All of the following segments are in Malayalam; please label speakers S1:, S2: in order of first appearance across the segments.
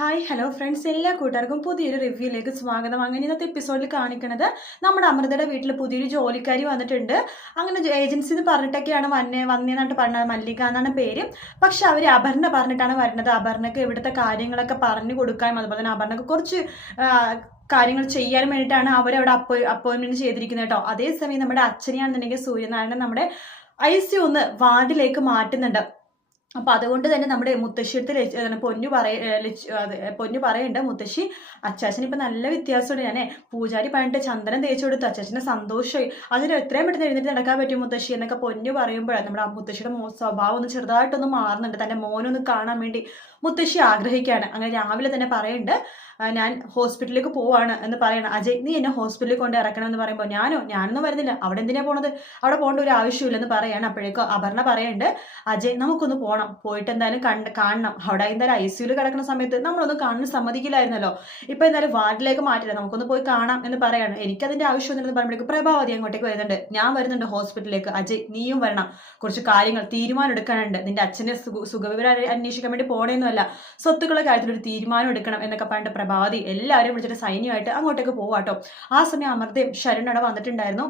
S1: ഹായ് ഹലോ ഫ്രണ്ട്സ് എല്ലാ കൂട്ടുകാർക്കും പുതിയൊരു റിവ്യൂയിലേക്ക് സ്വാഗതം. അങ്ങനെ ഇന്നത്തെ എപ്പിസോഡിൽ കാണിക്കുന്നത് നമ്മുടെ അമൃതയുടെ വീട്ടിൽ പുതിയൊരു ജോലിക്കാരി വന്നിട്ടുണ്ട്. അങ്ങനെ ഏജൻസി എന്ന് പറഞ്ഞിട്ടൊക്കെയാണ് വന്നേ വന്നേന്നായിട്ട് പറഞ്ഞത്. മല്ലിക എന്നാണ് പേര്. പക്ഷെ അവർ അപർണ പറഞ്ഞിട്ടാണ് വരുന്നത്. അപർണക്ക് ഇവിടുത്തെ കാര്യങ്ങളൊക്കെ പറഞ്ഞു കൊടുക്കാനും അതുപോലെ തന്നെ അപർണക്ക് കുറച്ച് കാര്യങ്ങൾ ചെയ്യാൻ വേണ്ടിയിട്ടാണ് അവരവിടെ അപ്പോ അപ്പോയിൻമെന്റ് ചെയ്തിരിക്കുന്നത് കേട്ടോ. അതേസമയം നമ്മുടെ അച്ഛനെയാണെന്നുണ്ടെങ്കിൽ സൂര്യനാരായണൻ നമ്മുടെ ഐ സി ഒന്ന് വാർഡിലേക്ക് മാറ്റുന്നുണ്ട്. അപ്പൊ അതുകൊണ്ട് തന്നെ നമ്മുടെ മുത്തശ്ശിയുടെ ലച്ച് പൊന്നു പറയ പൊന്നു പറയണ്ട മുത്തശ്ശി. അച്ചാച്ചന് ഇപ്പൊ നല്ല വ്യത്യാസമുണ്ട്. ഞാനേ പൂജാരി പറഞ്ഞിട്ട് ചന്ദനം തേച്ചു കൊടുത്തു അച്ചാച്ചന് സന്തോഷമായി അതിന് എത്രയും പെട്ടെന്ന് എഴുന്നേറ്റ് നടക്കാൻ പറ്റും മുത്തശ്ശി എന്നൊക്കെ പൊന്നു പറയുമ്പോഴാണ് നമ്മുടെ ആ മുത്തശ്ശിയുടെ സ്വഭാവം ഒന്ന് ചെറുതായിട്ടൊന്ന് മാറുന്നുണ്ട്. തന്റെ മോനൊന്ന് കാണാൻ വേണ്ടി മുത്തശ്ശി ആഗ്രഹിക്കുകയാണ്. അങ്ങനെ രാവിലെ തന്നെ പറയുന്നുണ്ട് ഞാൻ ഹോസ്പിറ്റലിലേക്ക് പോവാണ് എന്ന് പറയണം. അജയ് നീ എന്നെ ഹോസ്പിറ്റലിൽ കൊണ്ട് ഇറക്കണം എന്ന് പറയുമ്പോൾ ഞാനോ? ഞാനൊന്നും വരുന്നില്ല. അവിടെ എന്തിനാ പോണത്? അവിടെ പോകേണ്ട ഒരു ആവശ്യമില്ലെന്ന് പറയാണ്. അപ്പോഴേക്കും അപർണ പറയുന്നുണ്ട് അജയ് നമുക്കൊന്ന് പോകണം പോയിട്ട് എന്തായാലും കണ്ട് കാണണം. അവിടെ എന്തായാലും ഐ സിയുയിൽ കിടക്കുന്ന സമയത്ത് നമ്മളൊന്നും കാണാൻ സമ്മതിക്കില്ലായിരുന്നല്ലോ. ഇപ്പൊ എന്തായാലും വാർഡിലേക്ക് മാറ്റില്ല നമുക്കൊന്ന് പോയി കാണാം എന്ന് പറയാണ്. എനിക്കതിന്റെ ഒന്നും പറയുമ്പോഴേക്കും പ്രഭാവതി അങ്ങോട്ടേക്ക് വരുന്നുണ്ട്. ഞാൻ വരുന്നുണ്ട് ഹോസ്പിറ്റലിലേക്ക്. അജയ് നീയും വരണം. കുറച്ച് കാര്യങ്ങൾ തീരുമാനം എടുക്കാനുണ്ട്. നിന്റെ അച്ഛനെ സുഖ- സുഖവിവരം അന്വേഷിക്കാൻ വേണ്ടി പോണേന്നല്ല സ്വത്തുക്കളുടെ കാര്യത്തിൽ ഒരു തീരുമാനം എടുക്കണം എന്നൊക്കെ പറഞ്ഞിട്ട് പ്രഭാവതി എല്ലാവരും വിളിച്ചിട്ട് സൈന്യമായിട്ട് അങ്ങോട്ടേക്ക് പോവാട്ടോ. ആ സമയം അമൃതയും ശരണട വന്നിട്ടുണ്ടായിരുന്നു.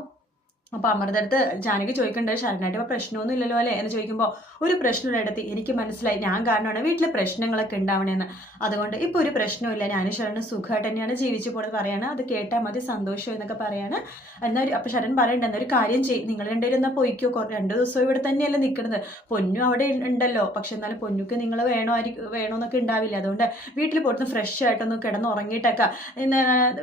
S1: അപ്പൊ അമൃത അടുത്ത് ജാനകി ചോദിക്കേണ്ടത് ശരണായിട്ട് ഇപ്പൊ പ്രശ്നമൊന്നും ഇല്ലല്ലോ അല്ലേ? എന്ന് ചോദിക്കുമ്പോൾ ഒരു പ്രശ്നമുള്ള എടുത്ത് എനിക്ക് മനസ്സിലായി ഞാൻ കാരണമാണ് വീട്ടിലെ പ്രശ്നങ്ങളൊക്കെ ഉണ്ടാവണേന്ന്. അതുകൊണ്ട് ഇപ്പൊ ഒരു പ്രശ്നമില്ല ഞാൻ ശരണ് സുഖമായിട്ട് തന്നെയാണ് ജീവിച്ചു പോണത് പറയാണ്. അത് കേട്ടാൽ മതി സന്തോഷം എന്നൊക്കെ പറയാണ്. എന്നാൽ ഒരു അപ്പൊ ശരൺ പറയണ്ട ഒരു കാര്യം ചെയ്യും. നിങ്ങൾ രണ്ടുപേരും എന്നാൽ പോയിക്കോ? രണ്ടു ദിവസം ഇവിടെ തന്നെയല്ലേ നിൽക്കുന്നത് പൊന്നു അവിടെ ഉണ്ടല്ലോ. പക്ഷെ എന്നാലും പൊന്നുക്ക് നിങ്ങൾ വേണമായിരിക്കും വേണമെന്നൊക്കെ ഉണ്ടാവില്ല? അതുകൊണ്ട് വീട്ടിൽ പോയിട്ട് ഫ്രഷ് ആയിട്ടൊന്ന് കിടന്ന് ഉറങ്ങിയിട്ടൊക്കെ.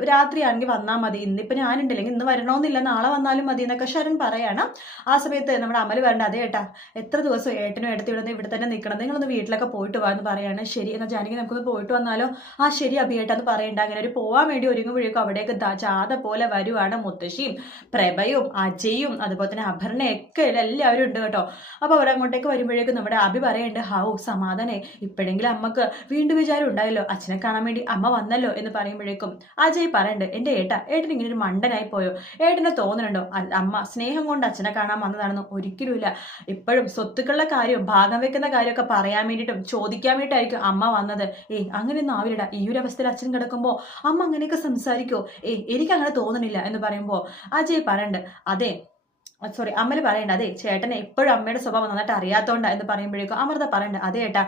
S1: രാത്രിയാണെങ്കിൽ വന്നാൽ മതി. ഇന്നിപ്പോൾ ഞാനുണ്ടല്ലെങ്കിൽ ഇന്ന് വരണമെന്നില്ല. നാളെ വന്നാലും മതി ശരൺ പറയാണ്. ആ സമയത്ത് നമ്മുടെ അമൽ വേണ്ട അതേ ഏട്ടാ എത്ര ദിവസം ഏട്ടനും ഏട്ടത്തി ഇവിടെ ഇവിടെ തന്നെ നിൽക്കണം. നിങ്ങളൊന്ന് വീട്ടിലൊക്കെ പോയിട്ട് വാ എന്ന് പറയാണ്. ശരി എന്നാൽ ജാനകി നമുക്കൊന്ന് പോയിട്ട് വന്നാലോ? ആ ശരി അഭിയേട്ടാ എന്ന് പറയണ്ട. അങ്ങനെ ഒരു പോകാൻ വേണ്ടി ഒരുങ്ങുമ്പോഴേക്കും അവിടേക്ക് ജാഥ പോലെ വരുവാണ് മുത്തശ്ശിയും പ്രഭയും അജയും അതുപോലെ തന്നെ അഭരണയൊക്കെ എല്ലാവരും ഉണ്ട് കേട്ടോ. അപ്പോൾ അങ്ങോട്ടേക്ക് വരുമ്പോഴേക്കും നമ്മുടെ അഭി പറയുന്നുണ്ട് ഹൗ സമാധാനേ. ഇപ്പോഴെങ്കിലും അമ്മയ്ക്ക് വീണ്ടും വിചാരം ഉണ്ടായല്ലോ. അച്ഛനെ കാണാൻ വേണ്ടി അമ്മ വന്നല്ലോ എന്ന് പറയുമ്പോഴേക്കും അജയ് പറയണ്ട് എന്റെ ഏട്ടാ ഏട്ടൻ ഇങ്ങനെ ഒരു മണ്ടനായി പോയോ? ഏട്ടനെ തോന്നുന്നുണ്ടോ അമ്മ സ്നേഹം കൊണ്ട് അച്ഛനെ കാണാൻ വന്നതാണെന്ന് ഒരിക്കലുമില്ല. ഇപ്പോഴും സ്വത്തുക്കളുടെ കാര്യവും ഭാഗം വെക്കുന്ന കാര്യമൊക്കെ പറയാൻ വേണ്ടിയിട്ടും ചോദിക്കാൻ വേണ്ടിയിട്ടായിരിക്കും അമ്മ വന്നത്. ഏയ് അങ്ങനെയൊന്നും ആവില്ല ഈ ഒരു അവസ്ഥയിൽ അച്ഛൻ കിടക്കുമ്പോൾ അമ്മ അങ്ങനെയൊക്കെ സംസാരിക്കോ ഏയ് എനിക്ക് അങ്ങനെ തോന്നണില്ല എന്ന് പറയുമ്പോൾ അജയ് പറയണ്ട് അതെ സോറി അമ്മ പറയണ്ട അതെ ചേട്ടൻ എപ്പോഴും അമ്മയുടെ സ്വഭാവം നന്നായിട്ട് അറിയാത്തോണ്ട എന്ന് പറയുമ്പോഴേക്കും അമൃത പറയണ്ട അതെ ഏട്ടാ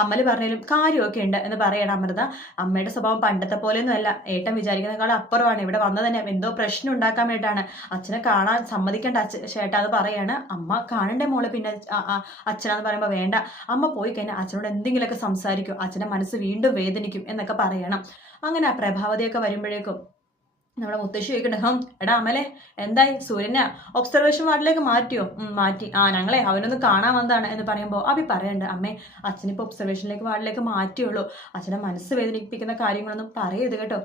S1: അമ്മൽ പറഞ്ഞാലും കാര്യമൊക്കെ ഉണ്ട് എന്ന് പറയണം അമൃത. അമ്മയുടെ സ്വഭാവം പണ്ടത്തെ പോലെയൊന്നും അല്ല. ഏട്ടൻ വിചാരിക്കുന്നതിനേക്കാൾ അപ്പുറമാണ്. ഇവിടെ വന്നത് തന്നെ എന്തോ പ്രശ്നം ഉണ്ടാക്കാൻ വേണ്ടിയിട്ടാണ്. അച്ഛനെ കാണാൻ സമ്മതിക്കേണ്ട അച്ഛ ചേട്ടാ അത് പറയാണ്. അമ്മ കാണണ്ടേ മോളെ പിന്നെ അച്ഛനാന്ന് പറയുമ്പോൾ വേണ്ട. അമ്മ പോയി കഴിഞ്ഞാൽ അച്ഛനോട് എന്തെങ്കിലുമൊക്കെ സംസാരിക്കും. അച്ഛന്റെ മനസ്സ് വീണ്ടും വേദനിക്കും എന്നൊക്കെ പറയണം. അങ്ങനെ ആ പ്രഭാവതിയൊക്കെ വരുമ്പോഴേക്കും നമ്മുടെ മുത്തശ്ശി ചോദിക്കണ്ടേ ഹം എടാ അമലെ എന്തായി? സൂര്യനെ ഒബ്സർവേഷൻ വാർഡിലേക്ക് മാറ്റിയോ? മാറ്റി. ആ ഞങ്ങളെ അവനൊന്ന് കാണാൻ വന്നതാണ് എന്ന് പറയുമ്പോൾ അഭി പറയണ്ട അമ്മേ അച്ഛനിപ്പോൾ ഒബ്സർവേഷനിലേക്ക് വാർഡിലേക്ക് മാറ്റിയുള്ളൂ. അച്ഛനെ മനസ്സ് വേദനിപ്പിക്കുന്ന കാര്യങ്ങളൊന്നും പറയരുത് കേട്ടോ.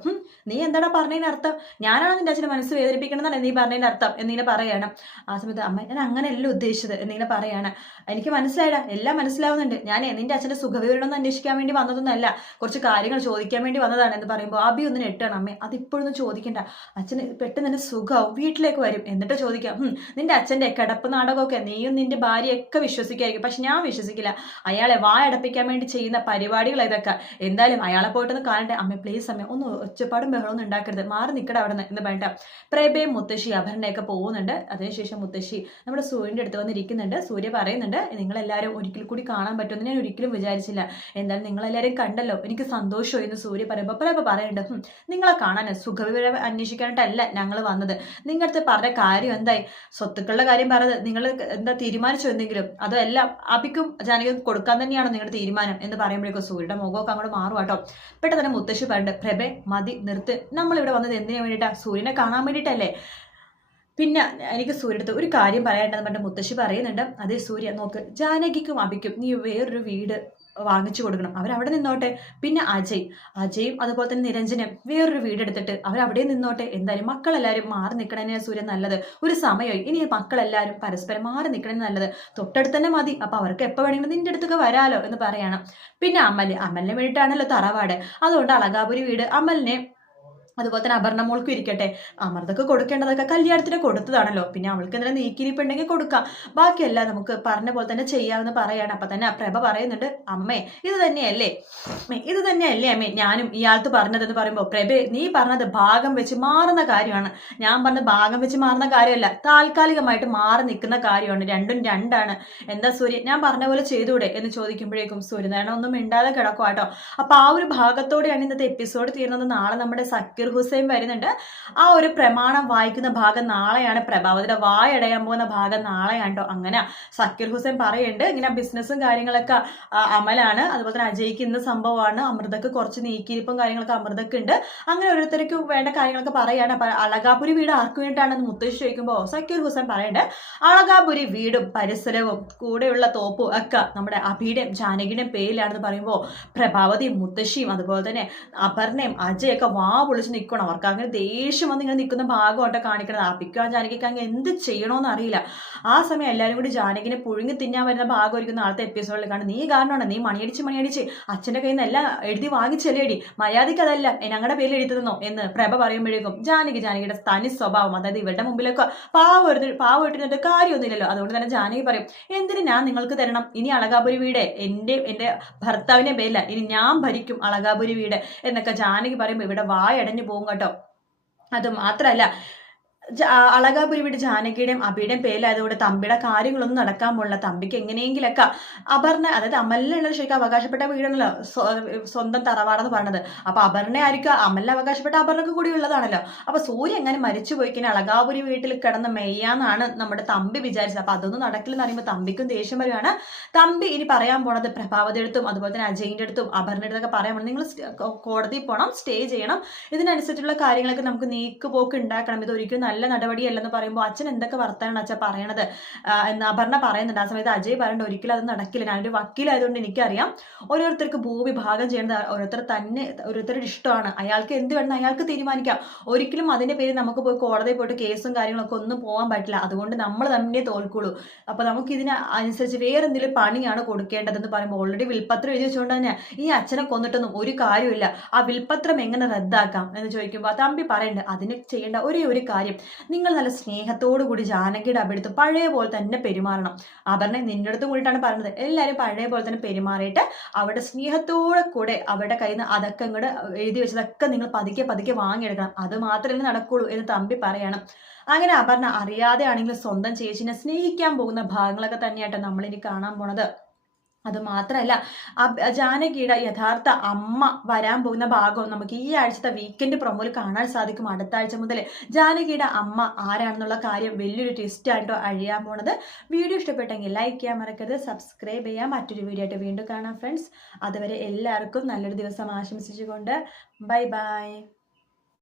S1: നീ എന്താടാ പറഞ്ഞതിന് അർത്ഥം? ഞാനാണ് നിന്റെ അച്ഛനെ മനസ്സ് വേദനിപ്പിക്കണമെന്നല്ലേ നീ പറഞ്ഞതിന് അർത്ഥം? എന്നിങ്ങനെ പറയണം. ആ സമയത്ത് അമ്മ ഞാൻ അങ്ങനെയല്ല ഉദ്ദേശിച്ചത് എന്നിങ്ങനെ പറയാണ്. എനിക്ക് മനസ്സിലായടാ എല്ലാം മനസ്സിലാവുന്നുണ്ട്. ഞാൻ നിന്റെ അച്ഛന്റെ സുഖവിവരണം ഒന്ന് അന്വേഷിക്കാൻ വേണ്ടി വന്നതൊന്നല്ല കുറച്ച് കാര്യങ്ങൾ ചോദിക്കാൻ വേണ്ടി വന്നതാണ് എന്ന് പറയുമ്പോൾ അഭി ഒന്ന് നെട്ടാണ് അമ്മേ അത് ഇപ്പോഴൊന്നും ചോദിക്കണ്ട അച്ഛന് പെട്ടെന്ന് തന്നെ സുഖമാവും വീട്ടിലേക്ക് വരും. എന്നിട്ട് ചോദിക്കാം നിന്റെ അച്ഛന്റെ കിടപ്പ് നാടകമൊക്കെ നീയും നിന്റെ ഭാര്യയൊക്കെ വിശ്വസിക്കായിരിക്കും. പക്ഷെ ഞാൻ വിശ്വസിക്കില്ല. അയാളെ വായടപ്പിക്കാൻ വേണ്ടി ചെയ്യുന്ന പരിപാടികൾ ഇതൊക്കെ. എന്തായാലും അയാളെ പോയിട്ടൊന്ന് കാണട്ടെ അമ്മ പ്ലീസ് അമ്മ ഒന്ന് ഒച്ചപ്പാടും ബഹളമൊന്നും ഉണ്ടാക്കരുത്. മാറി നിൽക്കട അവിടെ നിന്ന് എന്ന് പറഞ്ഞിട്ട് പ്രേബയും മുത്തശ്ശി അഭരണയൊക്കെ പോകുന്നുണ്ട്. അതിനുശേഷം മുത്തശ്ശി നമ്മുടെ സൂര്യന്റെ അടുത്ത് വന്നിരിക്കുന്നുണ്ട്. സൂര്യ പറയുന്നുണ്ട് നിങ്ങളെല്ലാവരും ഒരിക്കൽ കൂടി കാണാൻ പറ്റുമെന്ന് ഞാൻ ഒരിക്കലും വിചാരിച്ചില്ല. എന്തായാലും നിങ്ങളെല്ലാവരും കണ്ടല്ലോ. എനിക്ക് സന്തോഷമായി. എന്ന് സൂര്യ പറയുമ്പോൾ പ്രേബ പറയുന്നുണ്ട് "ഹും, നിങ്ങളെ കാണാൻ സുഖവിവരം അന്വേഷിക്കാനായിട്ടല്ല ഞങ്ങൾ വന്നത്. നിങ്ങളുടെ പറഞ്ഞ കാര്യം എന്തായി? സ്വത്തുക്കളുടെ കാര്യം പറഞ്ഞത് നിങ്ങൾ എന്താ തീരുമാനിച്ചു എന്തെങ്കിലും? അതോ എല്ലാം അഭിക്കും ജാനകിക്കും കൊടുക്കാൻ തന്നെയാണ് നിങ്ങളുടെ തീരുമാനം എന്ന് പറയുമ്പോഴേക്കും സൂര്യയുടെ മുഖമൊക്കെ അങ്ങോട്ട് മാറും കേട്ടോ. പെട്ടെന്ന് തന്നെ മുത്തശ്ശി പറഞ്ഞിട്ട് പ്രഭെ മതി നിർത്ത്. നമ്മളിവിടെ വന്നത് എന്തിനു വേണ്ടിയിട്ടാ? സൂര്യനെ കാണാൻ വേണ്ടിയിട്ടല്ലേ? പിന്നെ എനിക്ക് സൂര്യടുത്ത് ഒരു കാര്യം പറയാനുണ്ടെന്ന് പറഞ്ഞിട്ട് മുത്തശ്ശി പറയുന്നുണ്ട്. അതേ സൂര്യ നോക്ക് ജാനകിക്കും അഭിക്കും നീ വേറൊരു വീട് വാങ്ങിച്ചു കൊടുക്കണം. അവരവിടെ നിന്നോട്ടെ. പിന്നെ അജയ്. അജയും അതുപോലെ തന്നെ നിരഞ്ജനും വേറൊരു വീടെടുത്തിട്ട് അവരവിടെ നിന്നോട്ടെ. എന്തായാലും മക്കളെല്ലാവരും മാറി നിൽക്കണേ സൂര്യൻ നല്ലത്. ഒരു സമയമായി ഇനി മക്കളെല്ലാവരും പരസ്പരം മാറി നിൽക്കണേ നല്ലത്. തൊട്ടടുത്ത് തന്നെ മതി. അപ്പൊ അവർക്ക് എപ്പോൾ വേണമെങ്കിലും നിന്റെ അടുത്തൊക്കെ വരാലോ എന്ന് പറയണം. പിന്നെ അമൽ. അമലിനെ വേണ്ടിയിട്ടാണല്ലോ തറവാട്. അതുകൊണ്ട് അളകാപുരി വീട് അമലിനെ അതുപോലെ തന്നെ അപർണ മോൾക്കും ഇരിക്കട്ടെ. അമൃതക്ക് കൊടുക്കേണ്ടതൊക്കെ കല്യാണത്തിന് കൊടുത്തതാണല്ലോ. പിന്നെ അവൾക്ക് എന്തെങ്കിലും നീക്കിരിപ്പുണ്ടെങ്കിൽ കൊടുക്കാം. ബാക്കിയെല്ലാം നമുക്ക് പറഞ്ഞ പോലെ തന്നെ ചെയ്യാമെന്ന് പറയാണ്. അപ്പൊ തന്നെ പ്രഭ പറയുന്നുണ്ട് അമ്മേ ഇത് തന്നെയല്ലേ? ഇത് തന്നെയല്ലേ അമ്മേ? ഞാനും ഇയാൾക്ക് പറഞ്ഞതെന്ന് പറയുമ്പോൾ പ്രഭ നീ പറഞ്ഞത് ഭാഗം വെച്ച് മാറുന്ന കാര്യമാണ്. ഞാൻ പറഞ്ഞ ഭാഗം വെച്ച് മാറുന്ന കാര്യമല്ല. താൽക്കാലികമായിട്ട് മാറി നിൽക്കുന്ന കാര്യമാണ്. രണ്ടും രണ്ടാണ്. എന്താ സൂര്യ ഞാൻ പറഞ്ഞ പോലെ ചെയ്തൂടെ? എന്ന് ചോദിക്കുമ്പോഴേക്കും സൂര്യനാരായണ ഒന്നും മിണ്ടാതെ കിടക്കുവാട്ടോ അപ്പൊ ആ ഒരു ഭാഗത്തോടെയാണ് ഇന്നത്തെ എപ്പിസോഡ് തീരുന്നത് നാളെ നമ്മുടെ സക്കീർ ഹുസൈൻ വരുന്നുണ്ട്. ആ ഒരു പ്രമാണം വായിക്കുന്ന ഭാഗം നാളെയാണ് പ്രഭാവതിയുടെ വായടയാൻ പോകുന്ന ഭാഗം നാളെയാണ് കേട്ടോ അങ്ങനെ സക്കീർ ഹുസൈൻ പറയുന്നുണ്ട്. ഇങ്ങനെ ബിസിനസ്സും കാര്യങ്ങളൊക്കെ അമലാണ്. അതുപോലെ തന്നെ അജയ്ക്ക് ഇന്ന് സംഭവമാണ്. അമൃതക്ക് കുറച്ച് നീക്കിയിരിപ്പും കാര്യങ്ങളൊക്കെ അമൃതക്ക് ഉണ്ട്. അങ്ങനെ ഓരോരുത്തർക്ക് വേണ്ട കാര്യങ്ങളൊക്കെ പറയാണ്. അളകാപുരി വീട് ആർക്ക് വേണ്ടിയിട്ടാണെന്ന് മുത്തശ്ശി ചോദിക്കുമ്പോൾ സക്കീർ ഹുസൈൻ പറയുന്നുണ്ട്. അളകാപുരി വീടും പരിസരവും കൂടെയുള്ള തോപ്പും ഒക്കെ നമ്മുടെ അഭിയുടെയും ജാനകിയുടെയും പേരിലാണെന്ന് പറയുമ്പോൾ പ്രഭാവതിയും മുത്തശ്ശിയും അതുപോലെ തന്നെ അപർണയും അജയൊക്കെ വാ പൊളിച്ച് നിൽക്കണം അവർക്ക് അങ്ങനെ ദേഷ്യം വന്ന് ഇങ്ങനെ നിൽക്കുന്ന ഭാഗമായിട്ട് കാണിക്കണത്. അപ്പിക്കോ ജാനകിക്ക് അങ്ങ് എന്ത് ചെയ്യണമെന്ന് അറിയില്ല. ആ സമയം എല്ലാവരും കൂടി ജാനകിനെ പുഴുങ്ങി തിന്നാൻ വരുന്ന ഭാഗം ഒരുക്കുന്ന ആളത്തെ എപ്പിസോഡിൽ കാണും. നീ കാരണമാണ് നീ മണിയടിച്ച് മണിയടിച്ച് അച്ഛന്റെ കയ്യിൽ നിന്ന് എല്ലാം എഴുതി വാങ്ങിച്ചല്ലേടി. മര്യാദയ്ക്ക് അതല്ല ഞങ്ങളുടെ പേരിൽ എഴുതി തന്നോ എന്ന് പ്രഭ പറയുമ്പോഴേക്കും ജാനകി ജാനകിയുടെ തനി സ്വഭാവം അതായത് ഇവരുടെ മുമ്പിലൊക്കെ പാവ പാവം ഇട്ടിട്ട് കാര്യമൊന്നുമില്ലല്ലോ. അതുകൊണ്ട് തന്നെ ജാനകി പറയും എന്തിന് ഞാൻ നിങ്ങൾക്ക് തരണം? ഇനി അളകാപുരി വീട് എന്റെ എന്റെ ഭർത്താവിന്റെ പേരില്ല ഇനി ഞാൻ ഭരിക്കും അളകാപുരി വീട്. എന്നൊക്കെ ജാനകി പറയുമ്പോൾ ഇവിടെ വായടഞ്ഞു പോകും കേട്ടോ അത് മാത്രമല്ല ജ- ആ, അളകാപുരി വീട് ജാനകിയുടെയും അബിയുടെയും പേരിലായതുകൊണ്ട് തമ്പിയുടെ കാര്യങ്ങളൊന്നും നടക്കാൻ പോലുള്ള തമ്പിക്ക് എങ്ങനെയെങ്കിലൊക്കെ അപർണ അതായത് അമലിനുള്ള ശരിക്കും അവകാശപ്പെട്ട വീടാണല്ലോ സ്വന്തം തറവാടെന്ന് പറഞ്ഞത്. അപ്പൊ അപർണ ആയിരിക്കും അമലിന് അവകാശപ്പെട്ട അപർണക്ക് കൂടി ഉള്ളതാണല്ലോ. അപ്പൊ സൂര്യ എങ്ങനെ മരിച്ചു പോയി? കഴിഞ്ഞാൽ അളകാപുരി വീട്ടിൽ കിടന്ന് മെയ്യാന്നാണ് നമ്മുടെ തമ്പി വിചാരിച്ചത്. അപ്പൊ അതൊന്നും നടക്കില്ലെന്ന് അറിയുമ്പോൾ തമ്പിക്കും ദേഷ്യം വരുവാണ് തമ്പി ഇനി പറയാൻ പോണത് പ്രഭാവതി അടുത്തും അതുപോലെ തന്നെ അജയിന്റെ അടുത്തും അപർണയുടെ അടുത്തൊക്കെ പറയാൻ പോണം നിങ്ങൾ കോടതിയിൽ പോണം സ്റ്റേ ചെയ്യണം. ഇതിനനുസരിച്ചുള്ള കാര്യങ്ങളൊക്കെ നമുക്ക് നീക്കുപോക്ക് ഉണ്ടാക്കണം. ഇത് നല്ല നടപടിയല്ലെന്ന് പറയുമ്പോൾ അച്ഛൻ എന്തൊക്കെ വർത്താനാണ് അച്ഛൻ പറയണത്? എന്ന് അപർണ പറയുന്നുണ്ട്. ആ സമയത്ത് അജയ് പറയേണ്ട ഒരിക്കലും അത് നടക്കില്ല. ഞാനൊരു വക്കീലായതുകൊണ്ട് എനിക്കറിയാം ഓരോരുത്തർക്ക് ഭൂമി ഭാഗം ചെയ്യേണ്ടത്. ഓരോരുത്തർ തന്നെ ഓരോരുത്തരുടെ ഇഷ്ടമാണ്. അയാൾക്ക് എന്ത് വേണം അയാൾക്ക് തീരുമാനിക്കാം. ഒരിക്കലും അതിന്റെ പേര് നമുക്ക് പോയി കോടതിയിൽ പോയിട്ട് കേസും കാര്യങ്ങളൊക്കെ ഒന്നും പോകാൻ പറ്റില്ല. അതുകൊണ്ട് നമ്മൾ തന്നെ തോൽക്കുള്ളൂ. അപ്പൊ നമുക്ക് ഇതിന് അനുസരിച്ച് വേറെ എന്തെങ്കിലും പണിയാണ് കൊടുക്കേണ്ടതെന്ന് പറയുമ്പോൾ ഓൾറെഡി വിൽപ്പത്രം എഴുതി വെച്ചുകൊണ്ട് തന്നെ ഈ അച്ഛനെ കൊന്നിട്ടൊന്നും ഒരു കാര്യമില്ല ആ വിൽപ്പത്രം എങ്ങനെ റദ്ദാക്കാം? എന്ന് ചോദിക്കുമ്പോൾ തമ്പി പറയണ്ട് അതിന് ചെയ്യേണ്ട ഒരേ ഒരു കാര്യം. നിങ്ങൾ നല്ല സ്നേഹത്തോടു കൂടി ജാനകിയുടെ അവിടുത്ത് പഴയ പോലെ തന്നെ പെരുമാറണം. അപർണ നിന്റെ അടുത്ത് കൂടിയിട്ടാണ് പറഞ്ഞത്. എല്ലാവരും പഴയ പോലെ തന്നെ പെരുമാറിയിട്ട് അവിടെ സ്നേഹത്തോടെ കൂടെ അവരുടെ കയ്യിൽ നിന്ന് അതൊക്കെ ഇങ്ങോട്ട് എഴുതി വെച്ചതൊക്കെ നിങ്ങൾ പതുക്കെ പതുക്കെ വാങ്ങിയെടുക്കണം. അത് മാത്രമേ നടക്കുള്ളൂ എന്ന് തമ്പി പറയണം. അങ്ങനെ അപർണ അറിയാതെ ആണെങ്കിലും സ്വന്തം ചേച്ചിനെ സ്നേഹിക്കാൻ പോകുന്ന ഭാഗങ്ങളൊക്കെ തന്നെയായിട്ട് നമ്മളിനി കാണാൻ പോണത്. അത് മാത്രമല്ല ജാനകിയുടെ യഥാർത്ഥ അമ്മ വരാൻ പോകുന്ന ഭാഗവും നമുക്ക് ഈ ആഴ്ചത്തെ വീക്കെൻഡ് പ്രൊമോയിൽ കാണാൻ സാധിക്കും. അടുത്ത ആഴ്ച മുതൽ ജാനകിയുടെ അമ്മ ആരാണെന്നുള്ള കാര്യം വലിയൊരു ട്വിസ്റ്റ് ആയിട്ടോ അഴിയാൻ പോണത്. വീഡിയോ ഇഷ്ടപ്പെട്ടെങ്കിൽ ലൈക്ക് ചെയ്യാൻ മറക്കരുത് സബ്സ്ക്രൈബ് ചെയ്യാം മറ്റൊരു വീഡിയോ ആയിട്ട് വീണ്ടും കാണാം ഫ്രണ്ട്സ് അതുവരെ എല്ലാവർക്കും നല്ലൊരു ദിവസം ആശംസിച്ചുകൊണ്ട് ബൈ ബൈ